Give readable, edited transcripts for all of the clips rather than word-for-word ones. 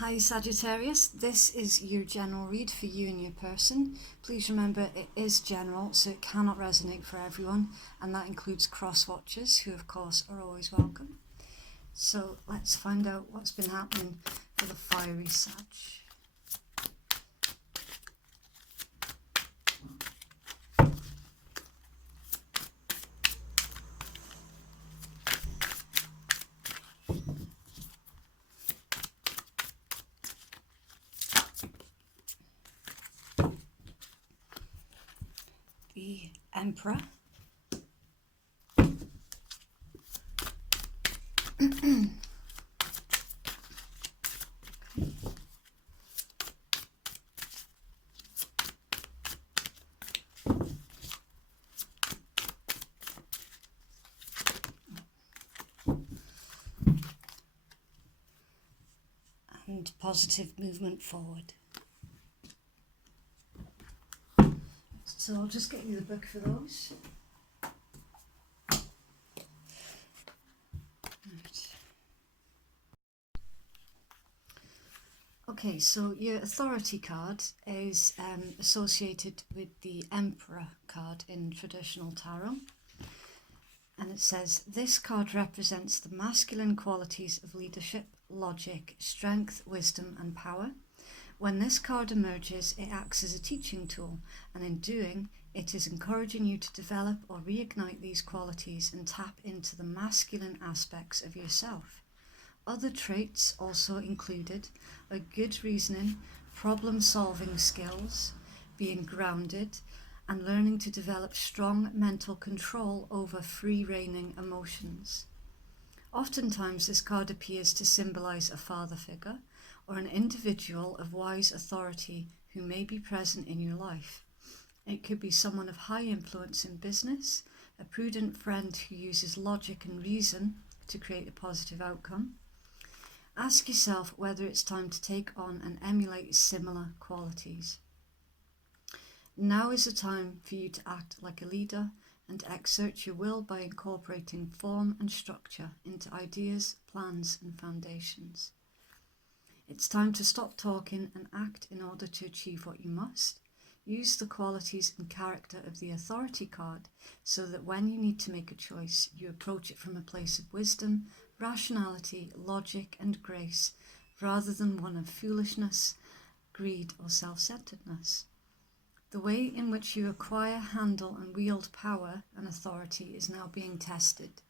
Hi Sagittarius, this is your general read for you and your person. Please remember it is general, so it cannot resonate for everyone, and that includes cross-watchers, who of course are always welcome. So let's find out what's been happening for the fiery Sag. The Emperor. And positive movement forward. So I'll just get you the book for those. Right. Okay, so your authority card is associated with the Emperor card in traditional tarot. And it says, this card represents the masculine qualities of leadership, logic, strength, wisdom and power. When this card emerges, it acts as a teaching tool, and in doing, it is encouraging you to develop or reignite these qualities and tap into the masculine aspects of yourself. Other traits also included are good reasoning, problem-solving skills, being grounded, and learning to develop strong mental control over free-reigning emotions. Oftentimes, this card appears to symbolize a father figure or an individual of wise authority who may be present in your life. It could be someone of high influence in business, a prudent friend who uses logic and reason to create a positive outcome. Ask yourself whether it's time to take on and emulate similar qualities. Now is the time for you to act like a leader and exert your will by incorporating form and structure into ideas, plans and foundations. It's time to stop talking and act in order to achieve what you must. Use the qualities and character of the authority card so that when you need to make a choice, you approach it from a place of wisdom, rationality, logic and grace, rather than one of foolishness, greed or self-centeredness. The way in which you acquire, handle and wield power and authority is now being tested.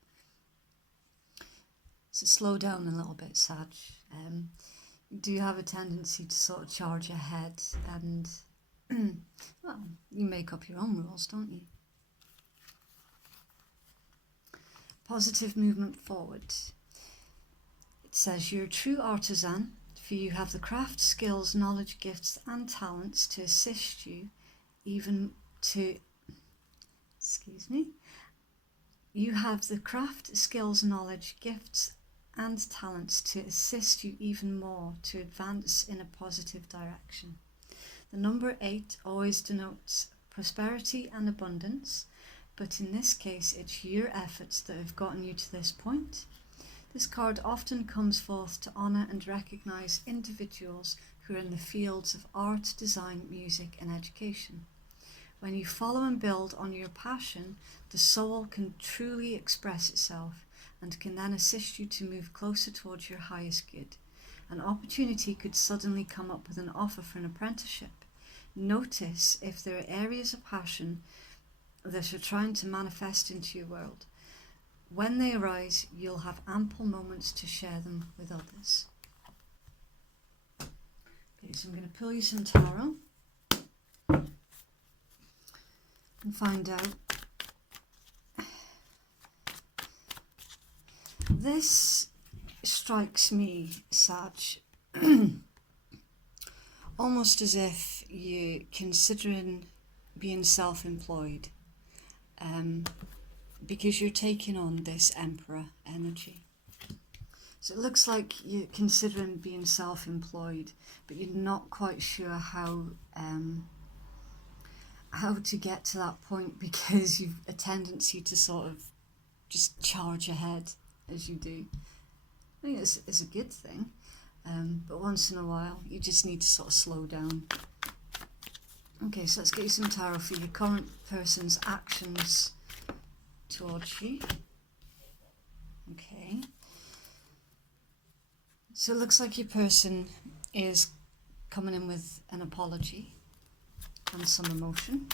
So slow down a little bit, Sag. You do have a tendency to sort of charge ahead and, well, you make up your own rules, don't you? Positive movement forward. It says you're a true artisan, for you have the craft, skills, knowledge, gifts and talents to assist you You have the craft, skills, knowledge, gifts and talents to assist you even more to advance in a positive direction. The number 8 always denotes prosperity and abundance, but in this case it's your efforts that have gotten you to this point. This card often comes forth to honour and recognise individuals who are in the fields of art, design, music and education. When you follow and build on your passion, the soul can truly express itself and can then assist you to move closer towards your highest good. An opportunity could suddenly come up with an offer for an apprenticeship. Notice if there are areas of passion that are trying to manifest into your world. When they arise, you'll have ample moments to share them with others. Okay, so I'm going to pull you some tarot and find out. This strikes me, Sag, almost as if you're considering being self-employed, because you're taking on this Emperor energy. So it looks like you're considering being self-employed, but you're not quite sure how to get to that point, because you've a tendency to sort of just charge ahead as you do. I think it's a good thing, but once in a while you just need to sort of slow down. Okay, so let's get you some tarot for your current person's actions towards you. Okay. So it looks like your person is coming in with an apology and some emotion.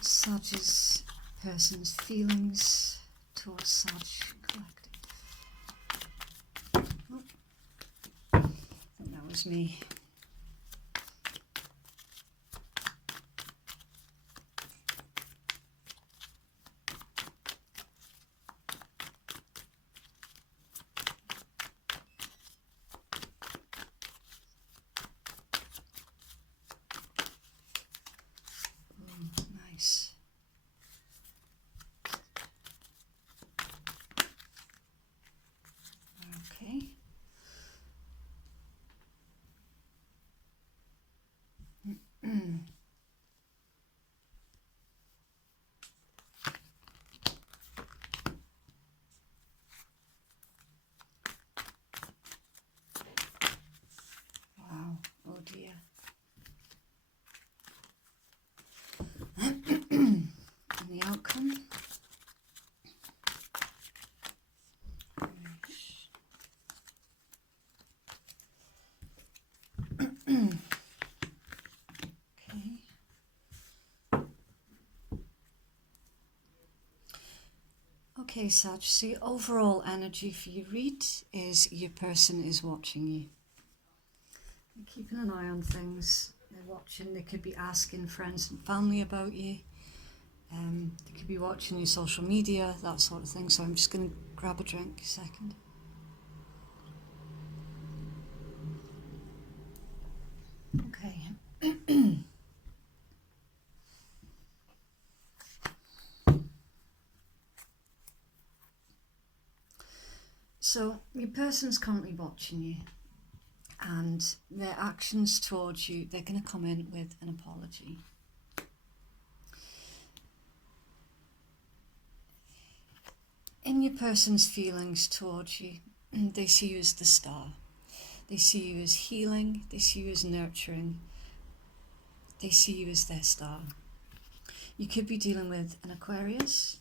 Sag's person's feelings towards Sag Collective. Oh, I think that was me. Nice. Okay. Wow. Oh dear. And the outcome. Okay, Sag, so your overall energy for your read is your person is watching you. They're keeping an eye on things. They're watching. They could be asking friends and family about you. They could be watching your social media, that sort of thing. So I'm just going to grab a drink a second. Okay. So your person's currently watching you, and their actions towards you, they're going to come in with an apology. In your person's feelings towards you, they see you as the star. They see you as healing. They see you as nurturing. They see you as their star. You could be dealing with an Aquarius.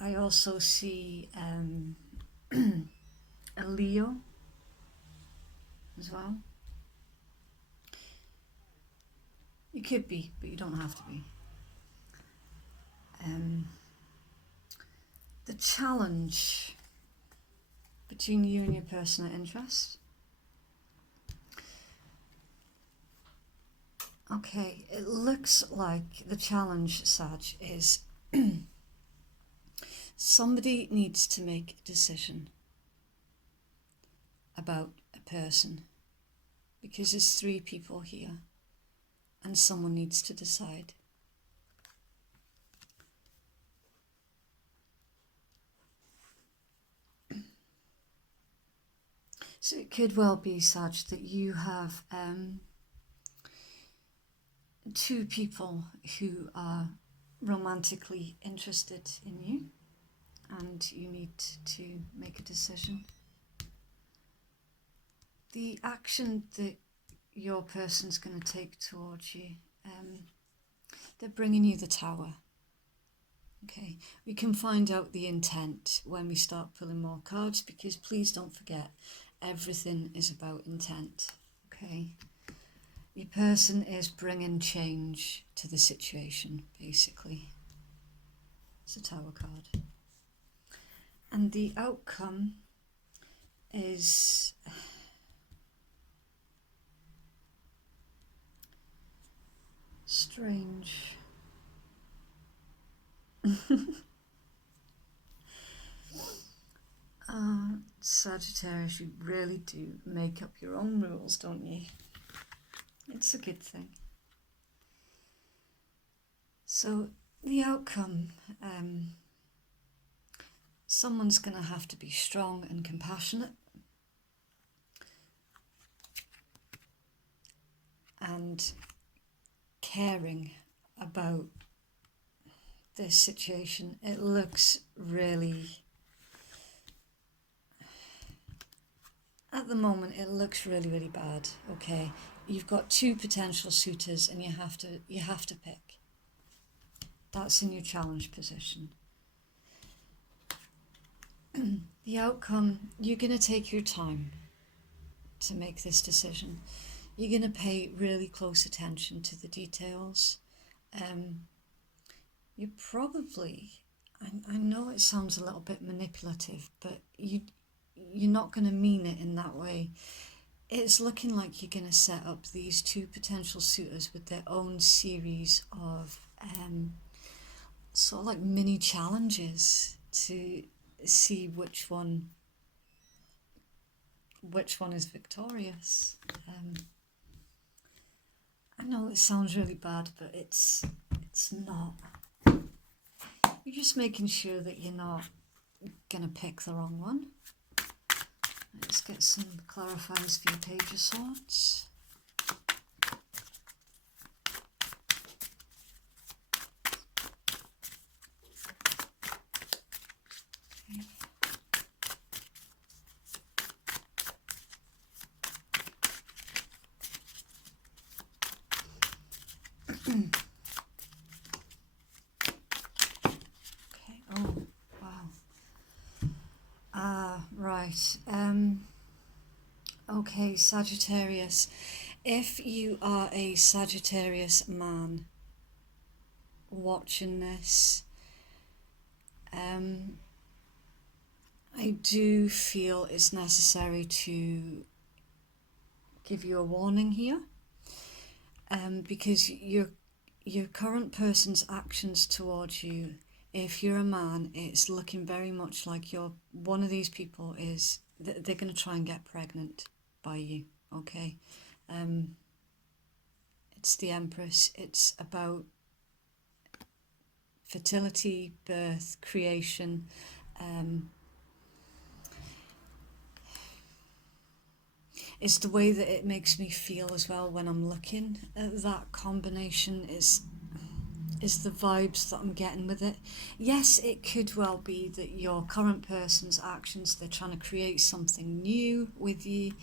I also see a Leo as well. You could be, but you don't have to be. The challenge between you and your personal interest. Okay, it looks like the challenge, Sag, is somebody needs to make a decision about a person, because there's 3 people here and someone needs to decide. So it could well be, Sag, that you have 2 people who are romantically interested in you, and you need to make a decision. The action that your person's going to take towards you, they're bringing you the Tower. Okay, we can find out the intent when we start pulling more cards, because please don't forget, everything is about intent. Okay, your person is bringing change to the situation, basically. It's a Tower card. And the outcome is strange. Sagittarius, you really do make up your own rules, don't you? It's a good thing. So the outcome, someone's going to have to be strong and compassionate, and caring about this situation. It looks really at the moment it looks really, really bad. Okay, you've got two potential suitors and you have to pick. That's in your challenge position. The outcome, you're going to take your time to make this decision. You're going to pay really close attention to the details. You probably, I know it sounds a little bit manipulative, but you're not going to mean it in that way. It's looking like you're going to set up these two potential suitors with their own series of sort of like mini challenges to see which one is victorious. I know it sounds really bad, but it's not. You're just making sure that you're not gonna pick the wrong one. Let's get some clarifiers for your Page of Swords. Right. Okay, Sagittarius. If you are a Sagittarius man watching this, I do feel it's necessary to give you a warning here, because your current person's actions towards you, if you're a man, it's looking very much like one of these people is, they're going to try and get pregnant by you, okay? It's the Empress. It's about fertility, birth, creation. It's the way that it makes me feel as well when I'm looking at that combination is the vibes that I'm getting with it. Yes, it could well be that your current person's actions, they're trying to create something new with you,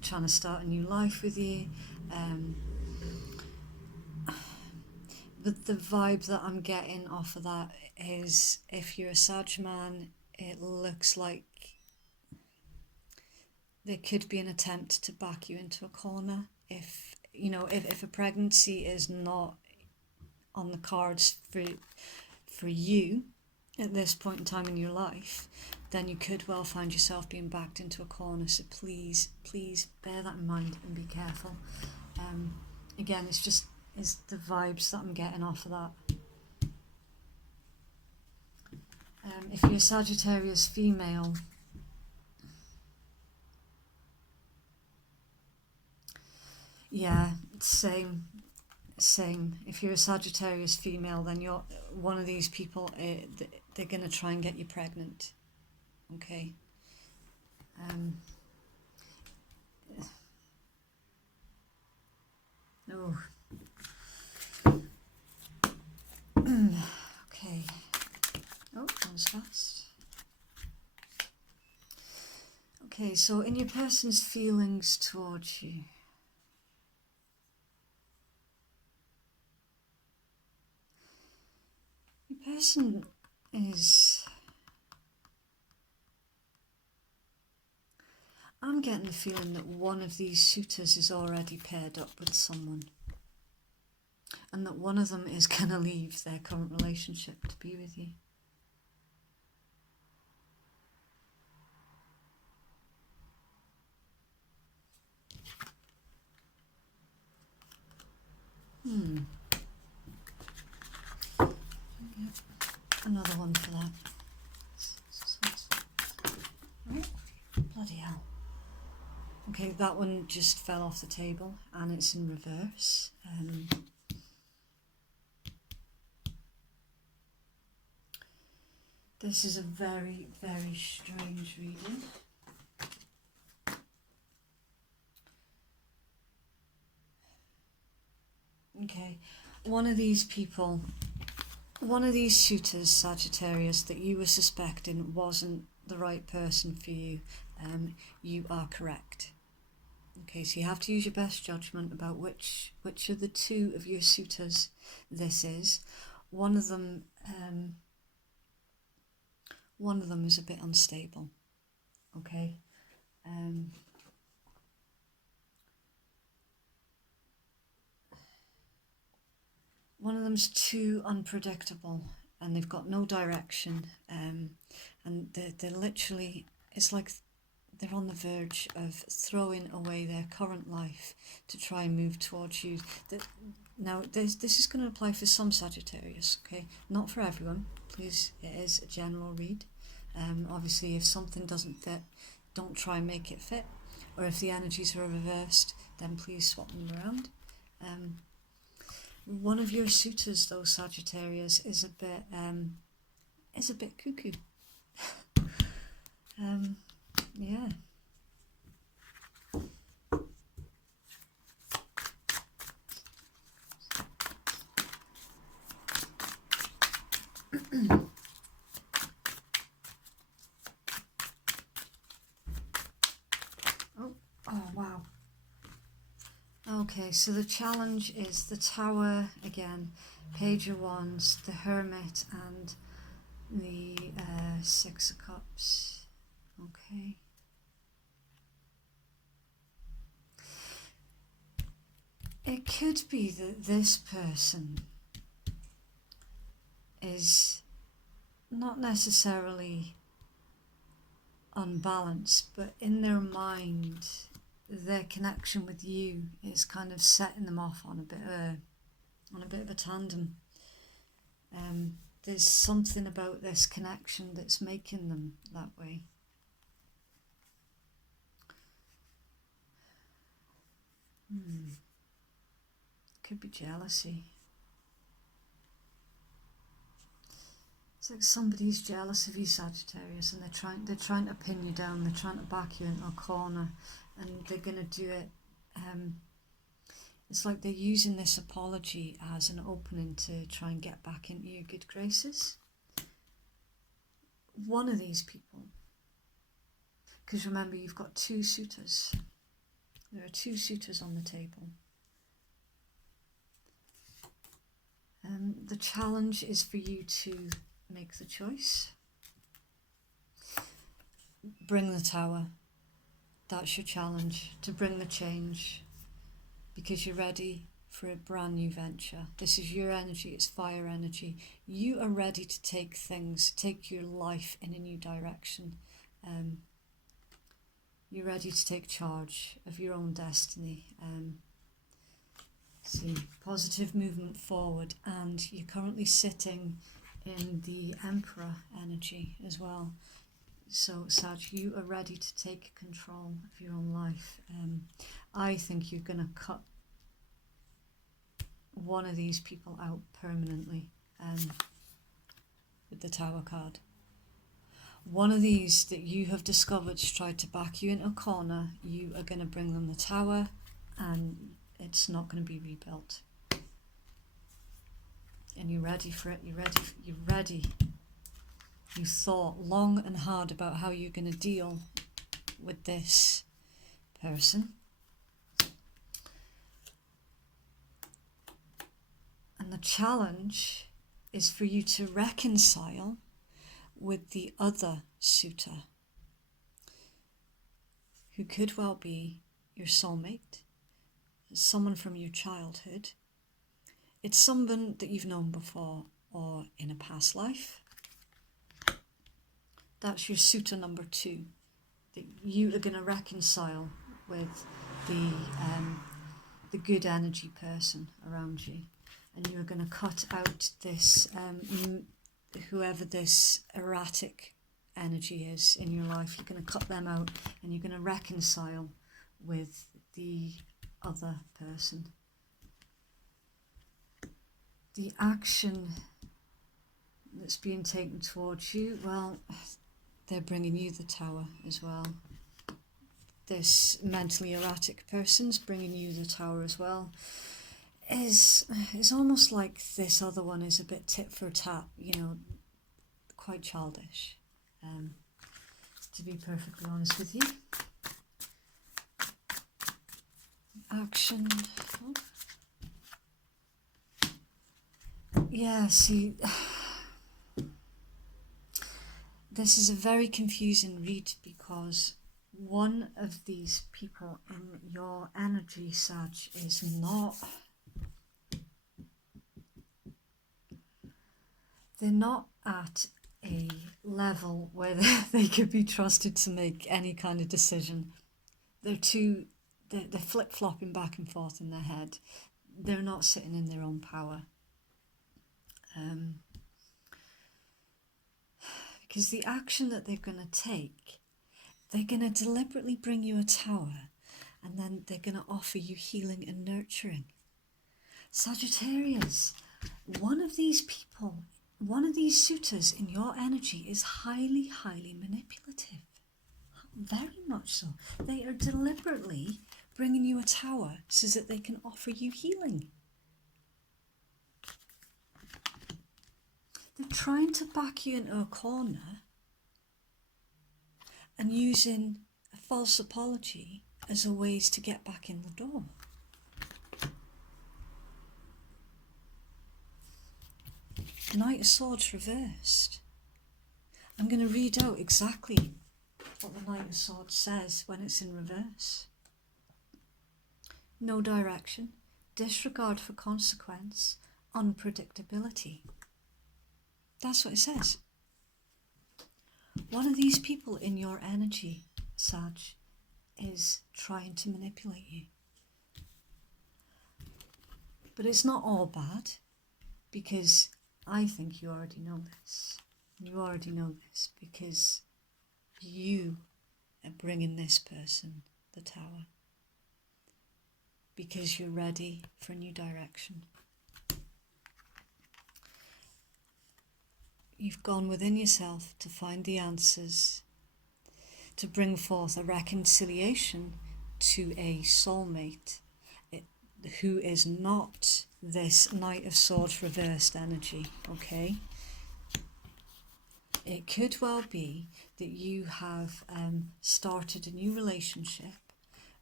trying to start a new life with you. But the vibe that I'm getting off of that is, if you're a Sag man, it looks like there could be an attempt to back you into a corner. If a pregnancy is not on the cards for you at this point in time in your life, then you could well find yourself being backed into a corner. So please bear that in mind and be careful. Again, it's the vibes that I'm getting off of that. If you're a Sagittarius female, yeah, same. If you're a Sagittarius female, then you're one of these people, they're going to try and get you pregnant, okay? Oh. Okay. Oh, that was fast. Okay, so in your person's feelings towards you, your person is, I'm getting the feeling that one of these suitors is already paired up with someone, and that one of them is going to leave their current relationship to be with you. Another one for that. Right. Bloody hell. Okay, that one just fell off the table and it's in reverse. This is a very, very strange reading. Okay, one of these people, one of these suitors, Sagittarius, that you were suspecting wasn't the right person for you. you are correct. Okay, so you have to use your best judgment about which of the two of your suitors this is. One of them is a bit unstable. Okay. One of them's too unpredictable, and they've got no direction. And they're literally, it's like they're on the verge of throwing away their current life to try and move towards you. Now, this is going to apply for some Sagittarius, okay? Not for everyone. Please, it is a general read. Obviously, if something doesn't fit, don't try and make it fit. Or if the energies are reversed, then please swap them around. One of your suitors, though, Sagittarius, is a bit cuckoo. Yeah. Oh, wow. Okay, so the challenge is the Tower again, Page of Wands, the Hermit, and the Six of Cups. Okay. It could be that this person is not necessarily unbalanced, but in their mind, their connection with you is kind of setting them off on a bit of a tandem. There's something about this connection that's making them that way. Could be jealousy. It's like somebody's jealous of you, Sagittarius, and they're trying to pin you down. They're trying to back you into a corner, and they're going to do it. It's like they're using this apology as an opening to try and get back into your good graces. One of these people, because remember, you've got two suitors. There are two suitors on the table. The challenge is for you to make the choice. Bring the Tower. That's your challenge, to bring the change, because you're ready for a brand new venture. This is your energy, it's fire energy. You are ready to take your life in a new direction. You're ready to take charge of your own destiny. See, positive movement forward, and you're currently sitting in the Emperor energy as well. So, Sag, you are ready to take control of your own life. I think you're going to cut one of these people out permanently with the Tower card. One of these that you have discovered tried to back you into a corner, you are going to bring them the Tower, and it's not going to be rebuilt. And you're ready for it. You're ready. You thought long and hard about how you're going to deal with this person. And the challenge is for you to reconcile with the other suitor, who could well be your soulmate, someone from your childhood. It's someone that you've known before or in a past life. That's your suitor number 2, that you are going to reconcile with the good energy person around you, and you are going to cut out this whoever this erratic energy is in your life. You're going to cut them out, and you're going to reconcile with the other person. The action that's being taken towards you, well, they're bringing you the Tower as well. This mentally erratic person's bringing you the Tower as well. It's almost like this other one is a bit tit for tat, quite childish. to be perfectly honest with you. Action. Oh. Yeah, see, this is a very confusing read because one of these people in your energy, Sag, is not... They're not at a level where they could be trusted to make any kind of decision. They're flip-flopping back and forth in their head. They're not sitting in their own power. Because the action that they're going to take, they're going to deliberately bring you a tower, and then they're going to offer you healing and nurturing. Sagittarius, one of these people, one of these suitors in your energy is highly, highly manipulative. Very much so. They are deliberately bringing you a tower so that they can offer you healing. They're trying to back you into a corner and using a false apology as a ways to get back in the door. Knight of Swords reversed. I'm going to read out exactly what the Knight of Swords says when it's in reverse. No direction, disregard for consequence, unpredictability. That's what it says. One of these people in your energy, Sag, is trying to manipulate you. But it's not all bad, because I think you already know this. You already know this because you are bringing this person the tower. Because you're ready for a new direction. You've gone within yourself to find the answers, to bring forth a reconciliation to a soulmate who is not this Knight of Swords reversed energy, okay? It could well be that you have started a new relationship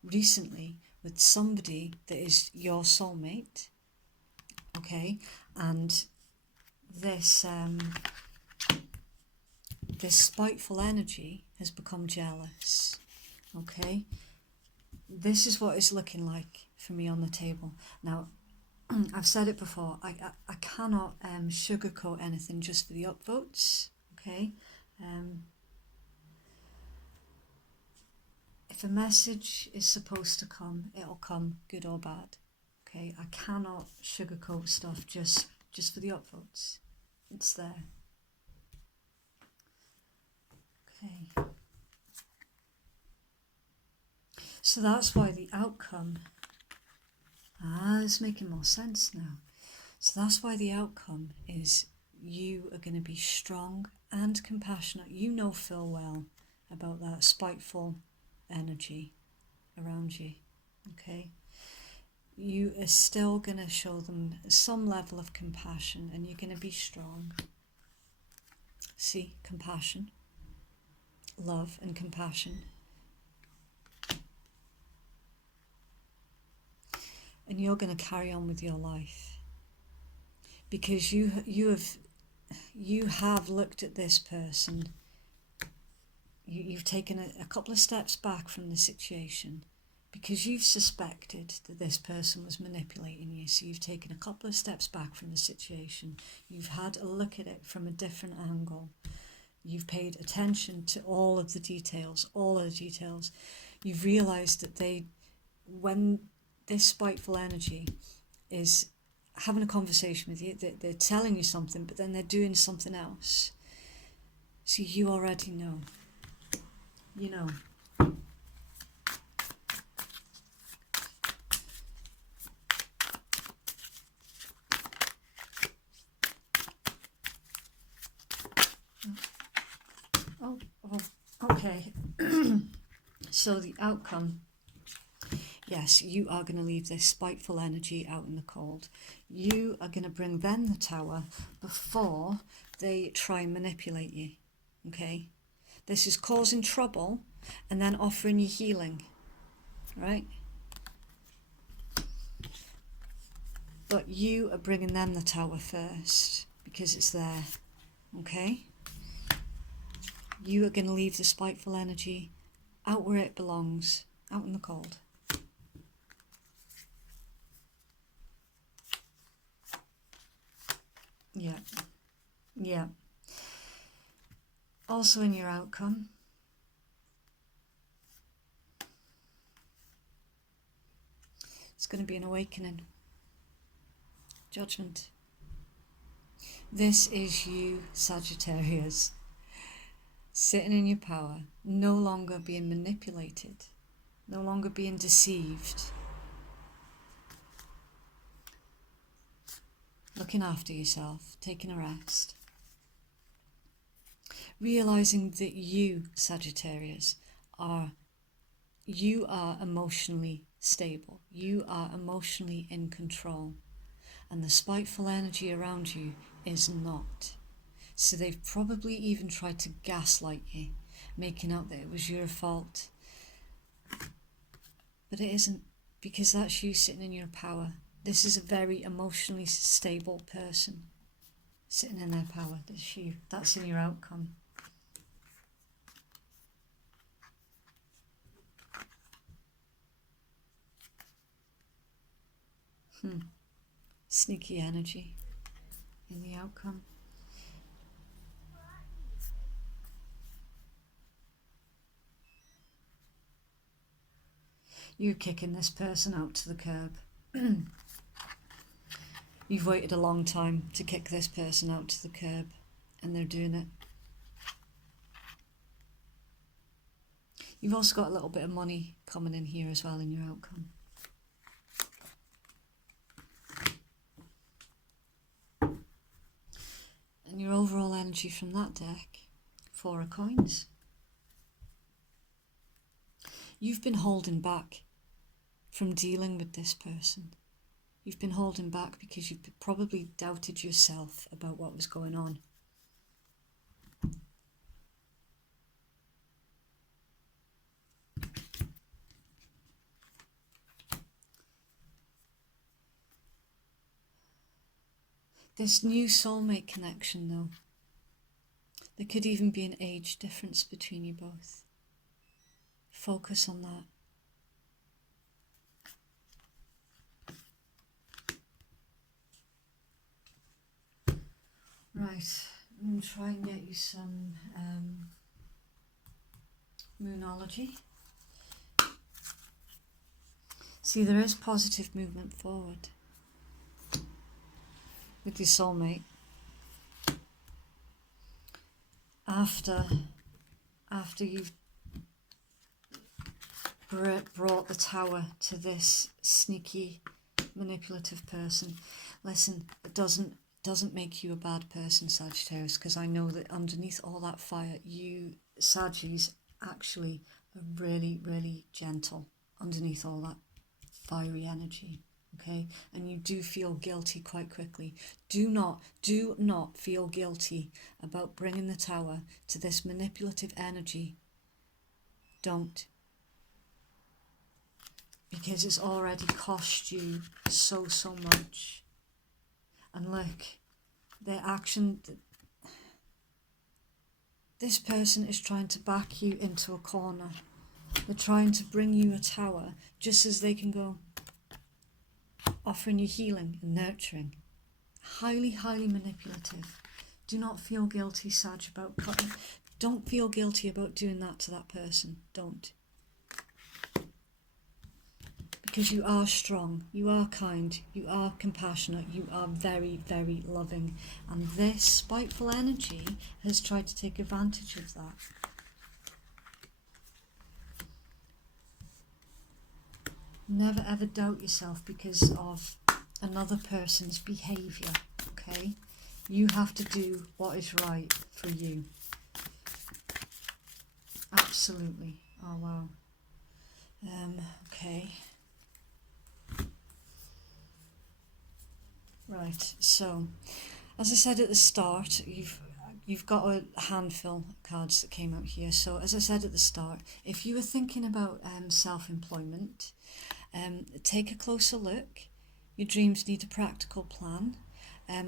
recently with somebody that is your soulmate, okay? And this this spiteful energy has become jealous, okay? This is what it's looking like for me on the table. Now, I've said it before, I cannot sugarcoat anything just for the upvotes, okay? If a message is supposed to come, it'll come, good or bad, okay? I cannot sugarcoat stuff just for the upvotes. It's there. Okay. So that's why the outcome, it's making more sense now. So that's why the outcome is you are going to be strong and compassionate. You know full well about that spiteful energy around you, okay? You are still going to show them some level of compassion, and you're going to be strong. See, compassion, love and compassion. And you're going to carry on with your life because you have looked at this person. You've taken a couple of steps back from the situation because you've suspected that this person was manipulating you. So you've taken a couple of steps back from the situation. You've had a look at it from a different angle. You've paid attention to all of the details, You've realised that when this spiteful energy is having a conversation with you, they're telling you something, but then they're doing something else. So you already know. You know. Oh, okay. So the outcome, yes, you are going to leave this spiteful energy out in the cold. You are going to bring them the tower before they try and manipulate you, okay? This is causing trouble and then offering you healing, right? But you are bringing them the Tower first because it's there, okay? You are going to leave the spiteful energy out where it belongs, out in the cold. Yeah, yeah. Also in your outcome, it's going to be an awakening. Judgment. This is you, Sagittarius, sitting in your power, no longer being manipulated, no longer being deceived, looking after yourself, taking a rest, realizing that you, Sagittarius, you are emotionally stable, you are emotionally in control, and the spiteful energy around you is not. So they've probably even tried to gaslight you, making out that it was your fault. But it isn't, because that's you sitting in your power. This is a very emotionally stable person sitting in their power. That's you. That's in your outcome. Sneaky energy in the outcome. You're kicking this person out to the curb. You've waited a long time to kick this person out to the curb, and they're doing it. You've also got a little bit of money coming in here as well in your outcome. And your overall energy from that deck, 4 of coins. You've been holding back from dealing with this person. You've been holding back because you've probably doubted yourself about what was going on. This new soulmate connection, though, there could even be an age difference between you both. Focus on that. Right, I'm going to try and get you some moonology. See, there is positive movement forward with your soulmate. After you've brought the Tower to this sneaky, manipulative person. Listen, it doesn't make you a bad person, Sagittarius, because I know that underneath all that fire, you, Sagittarius, actually are really, really gentle underneath all that fiery energy, okay? And you do feel guilty quite quickly. Do not feel guilty about bringing the Tower to this manipulative energy. Don't. Because it's already cost you so much. And look, their action, this person is trying to back you into a corner. They're trying to bring you a Tower just as they can go, offering you healing and nurturing. Highly, highly manipulative. Do not feel guilty, Sag, about cutting. Don't feel guilty about doing that to that person. Don't. Because you are strong, you are kind, you are compassionate, you are very, very loving. And this spiteful energy has tried to take advantage of that. Never ever doubt yourself because of another person's behaviour, okay? You have to do what is right for you. Absolutely. Oh, wow. Okay. Right, so, as I said at the start, you've you've got a handful of cards that came out here. So as I said at the start, if you were thinking about self-employment, take a closer look. Your dreams need a practical plan.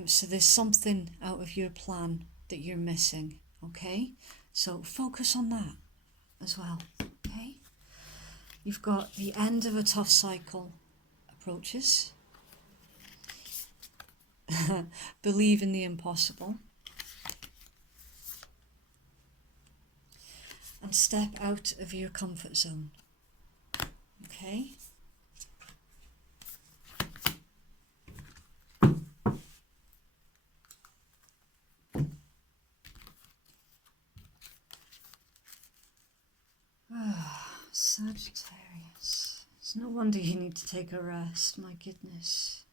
So there's something out of your plan that you're missing, okay? So focus on that as well, okay? You've got the end of a tough cycle approaches. Believe in the impossible. And step out of your comfort zone, okay? Sagittarius. It's no wonder you need to take a rest, my goodness.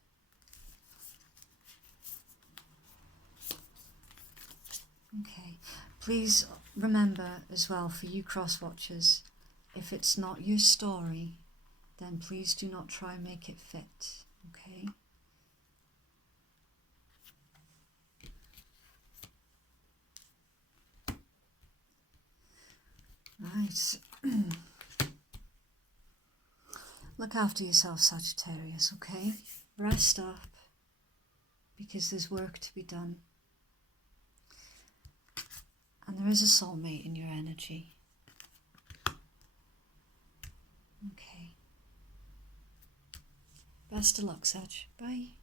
Okay, please remember as well, for you cross-watchers, if it's not your story, then please do not try and make it fit, okay? Right. Look after yourself, Sagittarius, okay? Rest up, because there's work to be done. And there is a soulmate in your energy. Okay. Best of luck, Sag. Bye.